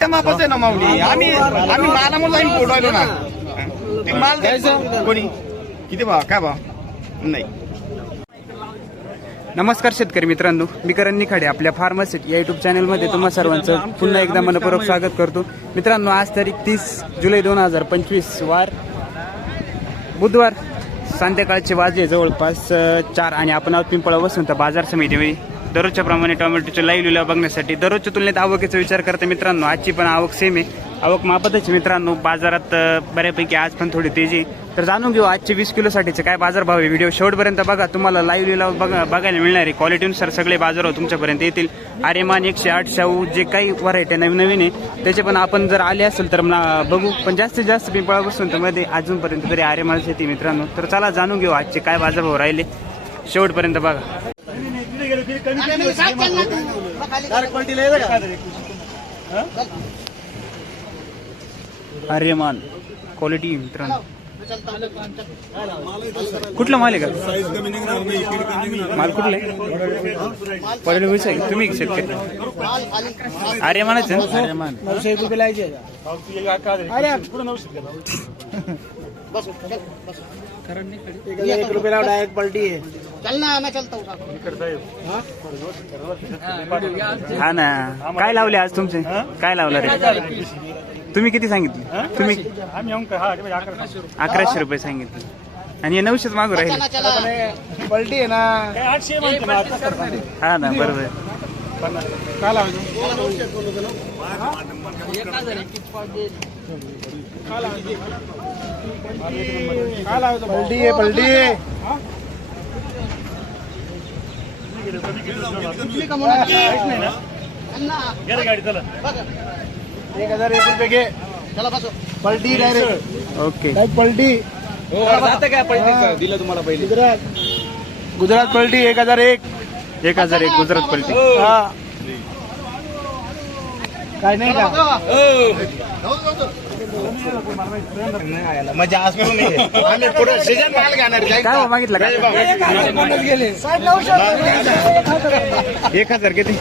त्या मापाचं आहे ना माऊली? आम्ही आम्ही मालामुळे जाईन पोडवायलो ना. ते माल द्यायचं कोणी? किती भाव? काय भाव? नाही. नमस्कार शेतकरी मित्रांनो. मी करण निखाडे आपल्या फार्मसिट या युट्यूब चॅनलमध्ये तुम्हा सर्वांचं पुन्हा एकदा मनपूर्वक स्वागत करतो. मित्रांनो आज तारीख तीस जुलै दोन हजार पंचवीस वार बुधवार. संध्याकाळचे वाजले जवळपास चार आणि आपण आहोत पिंपळा वसंत बाजार समितीमध्ये. दररोजच्या प्रमाणे टोमॅटोचे लाईव्ह लिला बघण्यासाठी दररोजच्या तुलनेत आवकेचा विचार करता मित्रांनो आजची पण आवक सेम आहे. आवक मापतच मित्रांनो. बाजारात बऱ्यापैकी आज पण थोडी तेजी तर जाणून घेऊ आजचे वीस किलोसाठीचे काय बाजारभाव आहे. व्हिडिओ शेवटपर्यंत बघा. तुम्हाला लाईव्ह लिलाव बघा बघायला मिळणार आहे. क्वालिटीनुसार सगळे बाजारभाव तुमच्यापर्यंत येतील. आर्यमान एकशे आठ शाहू जे काही व्हरायटी नवीन नवीन आहे त्याचे पण आपण जर आले असेल तर बघू. पण जास्तीत जास्त पिंपळा मध्ये अजूनपर्यंत तरी आर्यमानच येते मित्रांनो. तर चला जाणून घेऊ आजचे काय बाजारभाव राहिले. शेवटपर्यंत बघा. आर्यमान क्वालिटी मित्रांनो. कुठला माल आहे का? माल कुठला आहे? पहिले विषय आहे का? तुम्ही का शेतकरी आर्यमानच आहे ना? आर्यमान एक रुपये डायरेक्ट पलटी है चल ना मैं चलता हूँ हा ना. काय लावले आज तुमचे? काय लावलं रे? तुम्ही किती सांगितले? तुम्ही अकराशे रुपये सांगितले. आणि हे नऊशेच मागू राहिले. पलटी है ना हा ना बरोबर. पलटी है? पलटी है एक हजार एक रुपये घे चला बस पलटी? डायरेक्ट ओके डायरेक्ट पलटी दिलं तुम्हाला पहिले. गुजरात. गुजरात पलटी एक हजार एक. एक हजार एक गुजरात पलटी. हा. काय नाही का? म्हणजे आज. आम्ही पुढे सीजन माल घेणार काय भाव मागितला का? एक हजार किती?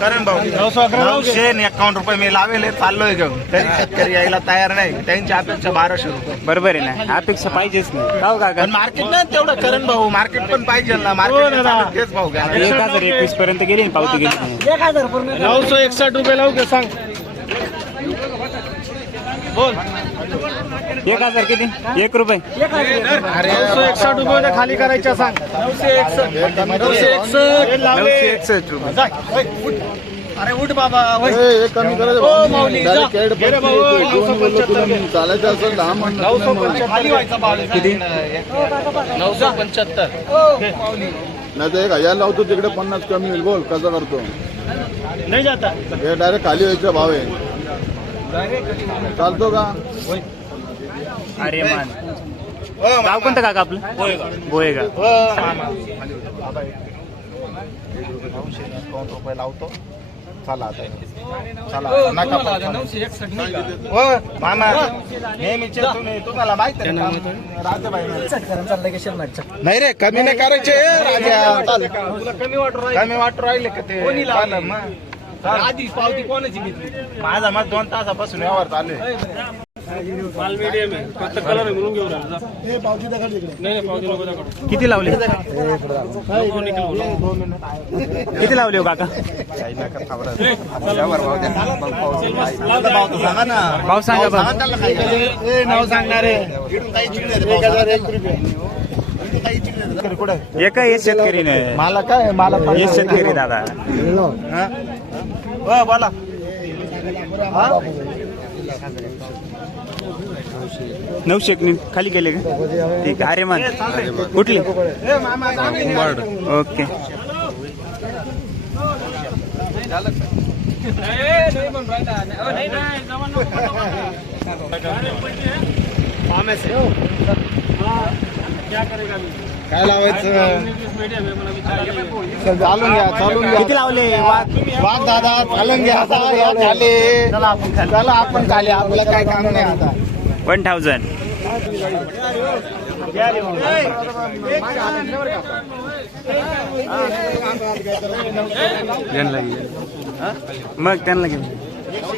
करण भाऊ. नऊशे एकावन्न रुपये मी लावेल चाललोय घेऊन. तरी शेतकरी यायला तयार नाही. त्यांची अपेक्षा बाराशे रुपये. बरोबर आहे ना. अपेक्षा पाहिजेच नाही. का हो काका? पण मार्केट नाही तेवढं करण भाऊ. मार्केट पण पाहिजे ना. मार्केट तेच भाऊ घ्या. एक हजार एकवीस पर्यंत गेली पावती गेली. नऊ सौ एकसठ रुपये लावू का? सांग. एक हजार किती? एक रुपये. नऊ सौ एकसठ रुपये खाली करायच्या सांग. नऊशे एकसठ. नऊशे एकसठ. नऊशे एकसष्ट रुपये. अरे उठ बाबा कमी ओ, माऊली, जा. घे रे भाऊ, नऊशे पंच्याहत्तर घे. चालायचं असेल दहा नऊशे पंच्याहत्तर. खाली व्हायचा. किती? नऊशे पंच्याहत्तर. नाही तर एक हजार लावतो तिकडे पन्नास कमी होईल. बोल कसं करतो? नाही जाता. हे डायरेक्ट खाली व्हायचा भाव. आहे चालतो का? अरे मान. गाव कोणतं काका आपलं? बोयगा रुपये लावतो चला आता चला नका हो मामा. नेहमीचे तुम्ही तुम्हाला माहिती आहे ना राजाबाई नाही रे कमी नाही करायचे. राजा. कमी वाटू राहिले. का ते? चालेल मग. आधी पावती कोणाची घेतली? माझा मग दोन तासापासून व्यवहार चालू आहे. माल मीडियम आहे. फक्त कलर आहे म्हणून घेऊन राहिला. नाही नाही पावती नको दाखव. किती लावले? किती लावले हो काका? भाव सांगा नाव सांगणार आहे. एक शेतकरी नाही. मला काय मला शेतकरी दादा. हा? हो? बोला नऊशे एकनी खाली गेले का? ठीक आहे. अरे मान. कुठले? ए, मामा, जा. ओके काय लावायचं? चालून घ्या चालून घ्या. किती लावले? वाघ दादा चालून घ्या. आता या झाले चला. आपण खाली. चला आपण खाली. आपल्याला काय काम नाही आता. वन थाउजंड मग त्यांना घेऊन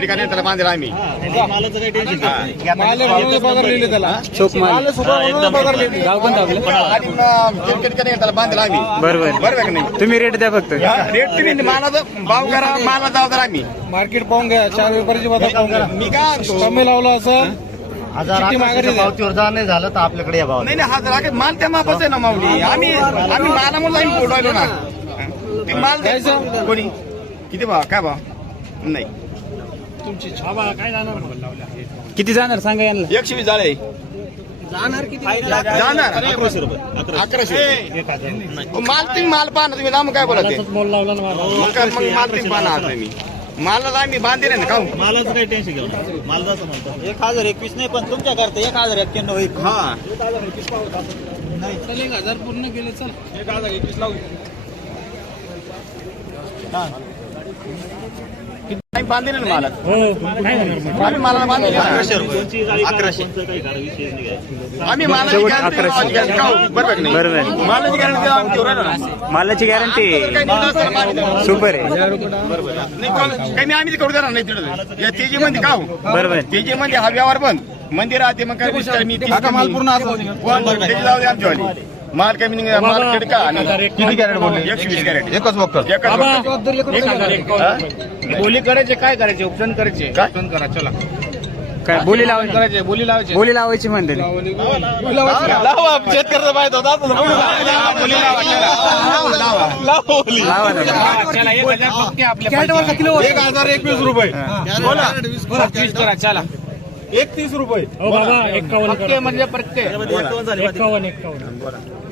ठिकाणी त्याला बांधला आम्ही. चोक माल. ठिकाणी त्याला बांधला आम्ही. बरोबर. बरोबर का नाही? तुम्ही रेट द्या फक्त. रेट तुम्ही मला भाव करा मला जाऊ तर आम्ही. मार्केट पाहून घ्या चार व्यापाऱ्याची बाजार पाहून घ्या. मी काय? कमी लावलं असं हजार किती अकराशेच्या द्या. पावतीवर जा नाही झालं तर आपल्याकडे या भाव नाही नाही हा जरा माल त्या मापाच आहे ना माऊली. आम्ही आम्ही मालामुळे आम्ही बोलवायलो ना. ते माल द्यायचं. कोणी? किती भाव? काय भाव? नाही. किती जाणार? सांगा यांना. एकशे वीस जाळे. जाणार अकराशे रुपये. अकराशे. माल तुम्ही माल पाहा ना तुम्ही लांब काय बोला ते काय मग माल तुम्ही मालाला आम्ही बांधले ना खाऊ. मालाचं काही टेन्शन घेऊ एक हजार एकवीस नाही पण तुमच्या करता एक हजार एक्क्याण्णव होईल हा. एक हजार पूर्ण केले चल. एक हजार एकवीस लावू. आम्ही बांधले ना माला आम्ही मालाला बांधले ना. अकराशे आम्ही मालाची. बरोबर की नाही? बरोबर. गॅरंटी आम्ही देऊ राहिलो ना मालाची गॅरंटी काही. सुपर आहे नाही कोण- काही नाही आम्ही ते करू देणार नाही तिथं या तेजी मध्ये खाऊ बरोबर तेजी मध्ये हा व्यवहार बंद मंदिर राहते मग काय विषय मी तीस माल कमी. कोण दे आमच्यावाली. माल कमी नाही माल खडका आणि किती कॅरेट बोलले? एकशे वीस कॅरेट. एकच बघतो बोली करायचे काय करायचे? उपसन करायचे? काय? उपसन करा चला. काय बोली लावायची? करायचे? बोली लावायचे. बोली लावायची म्हणते. लावा शेतकऱ्याचा होता. लावा. लावा लावा ना एक हजार एकवीस रुपये. बोला. करा चला. एकतीस रुपये. पक्के म्हणजे प्रत्येक एकावन्न एकावन्न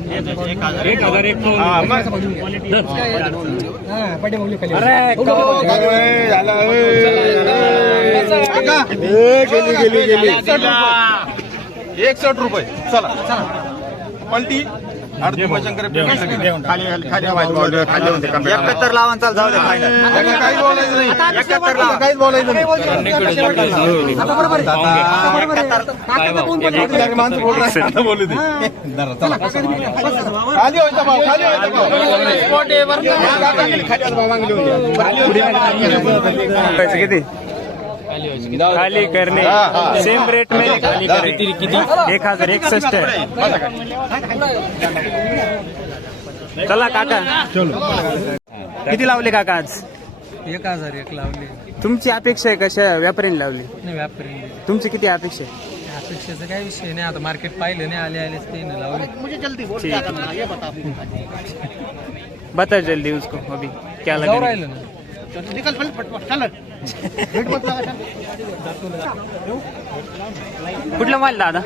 गेली गेली गेली एकसठ रुपये. चला. पलटी. अर्धी शंकर खाली खाली खाली व्हायचं, खाली होते कमी एकाहत्तर लावा चाल जाऊ दे फायनल काहीच बोलायचं नाही किती खाली करणे. सेम रेट में खाली करे एक हजार एकसष्ट आहे. चला काका. किती लावले काका आज? एक हजार एक लावले. तुमची अपेक्षा आहे कशा व्यापाऱ्यांनी लावली? नाही व्यापारी तुमची किती अपेक्षा आहे? अपेक्षेचा काय विषय नाही. आता मार्केट पाहिलं नाही आले आलेच नाही लावले. ठीक. बता जल्दी उसको अभी क्या लगा राहिलं ना. कुठला माल दादा?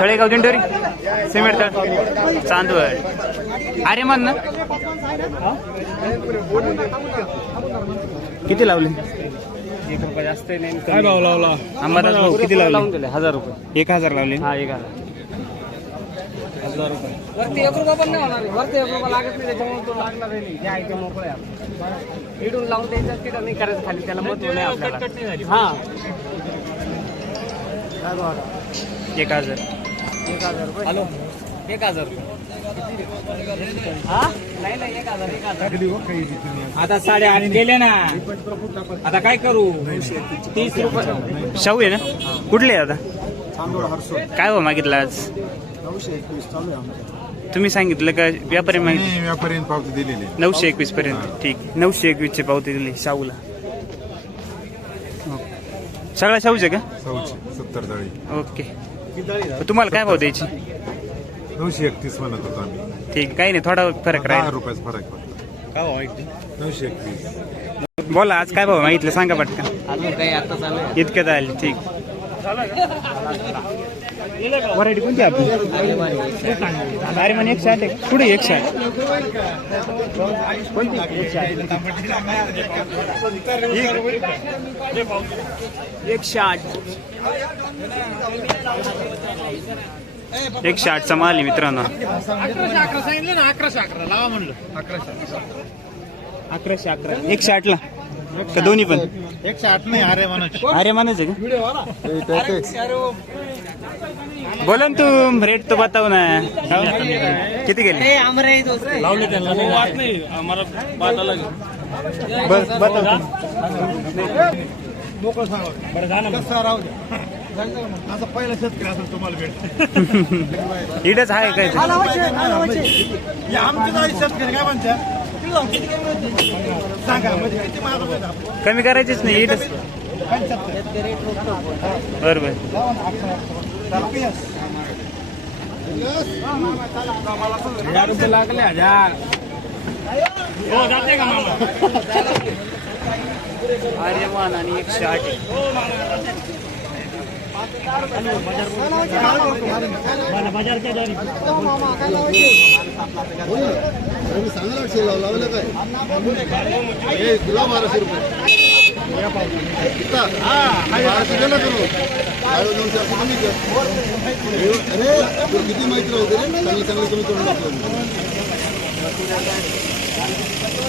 तळेगाव दिंडोरी? सिमेंट तळ. चांदवड. अरे म्हण ना. किती लावले? काय भाव लावला? अंबादास भाऊ किती लावले? हजार रुपये. एक हजार लावले. हा एक हजार. वरती एक रुपया पण नाही होणार वरती एक रुपया लागत नाही त्याच्यामुळे तो लागणार नाही. मोकळे इडून लावून द्यायचं तिथं नाही करायचं खाली त्याला महत्त्व नाही आपल्याला. हा. एक हजार. एक हजार रुपये. हॅलो. एक हजार हा? हजार एक हजार. आता साडे आठ गेले ना. आता काय करू? तीस रुपये. शाहू आहे ना? कुठले आता? काय हो मागितलं आज? तुम्ही सांगितलं का व्यापारी मागितलं व्यापाऱ्यांनी पावती दिलेली नऊशे एकवीस पर्यंत. ठीक. नऊशे एकवीस ची पावती दिली शाहूला. हो. सगळा शाहूचे का? सत्तर तळी ओके. तुम्हाला काय भाव द्यायची? नऊशे एकतीस म्हणत होतो आम्ही. ठीक. आहे, काही नाही थोडा फरक दहा राहील. रुपयाचा फरक पडतो. नऊशे एकतीस बोला आज काय भाव मागितलं सांगा पटकन. अजून काही आता चालू आहे? इतकं आले ठीक. व्हरायटी कोणती आपली? अरे म्हणे एकशे आठ आहे पुढे एकशे आठ कोणती? एकशे आठ एकशे आठ एकशे आठचा माल आहे मित्रांनो. अकराशे अकरा एकशे आठला का दोन्ही पण? एकशे आठ नाही अरे मनोज अरे मानायचं का? बोला ना तू रेट तो बताव ना. किती गेले? लावले त्यांना. नाही आम्हाला बाजाला बस बताव. बरं जा ना असं पहिला शेतकरी असेल तुम्हाला भेट. इडच आहे काय ते? आमचे जाई शेतकरी काय म्हणतात? कमी करायचीच नाही इडच बरोबर. हजार रुपये लागले हजार हो जाते का मामा? अरे मान आणि एकशे आठ लावलं काय हे तुला बाराशे रुपये करू किती माहिती होते रे? चांगलं चांगलं कमी करून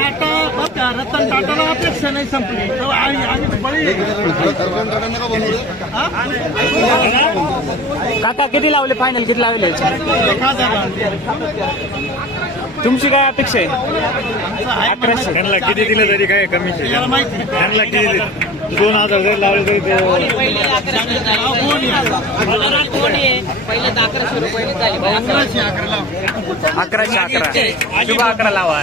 जा. रतन टाटाला अपेक्षा नाही संपली. तेव्हा आम्ही- आम्ही बळी. काका किती लावले? फायनल किती लावले? तुमची काय अपेक्षा आहे? अकराशे. त्यांना किती दिलं तरी काय कमी त्यांना किती दिलं? दोन हजार जरी लावले तरी ते पहिले अकराशे अकरा शुभ अकरा लावा.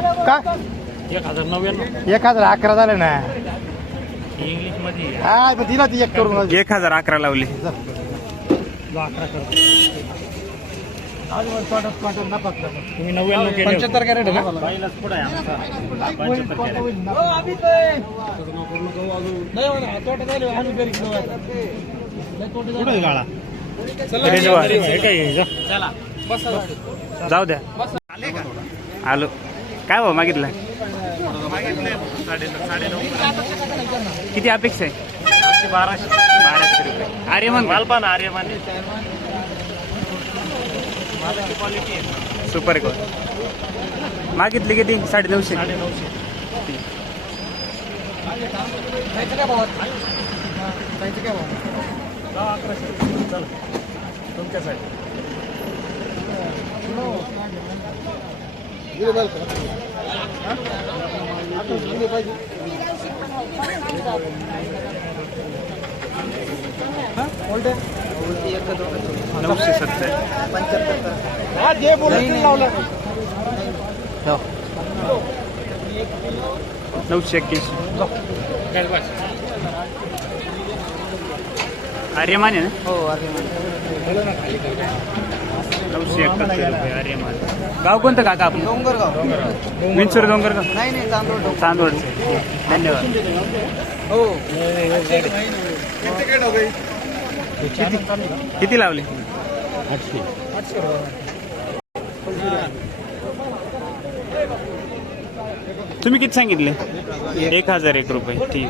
एक हजार नव्याण्णव. एक हजार अकरा झाले ना. इंग्लिशमध्ये हा दिला ती एक करून. एक हजार अकरा लावले. तुम्ही नव्याण्णव केले पंच्याहत्तर कॅरेट आहे ना? पहिलाच पुढे आहे आमचा. पंच्याहत्तर केले. कुठे आहे गाळा? रेजवा. हे काय आहे? जा. जाऊ द्या. आलो. काय भाऊ मागितलं? किती अपेक्षा आहे? बाराशे. बाराशे रुपये. मग मालपान आर्यमान. सुपर गोल मागितले किती? साडे नऊशे तुमच्यासाठी. हे? नऊशे सत्तर. नऊशे एक्क्याऐंशी. आर्यमान आहे ना? हो नऊशे एकाहत्तर रुपये आर्यमान. गाव कोणतं काका आपलं? डोंगरगाव. विंचूर डोंगर का नाही नाही तांदूळ चांदवडचं धन्यवाद. हो. किती लावले? तुम्ही किती सांगितले? एक हजार एक रुपये ठीक.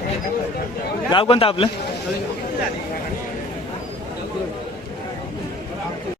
गाव कोणतं आपलं?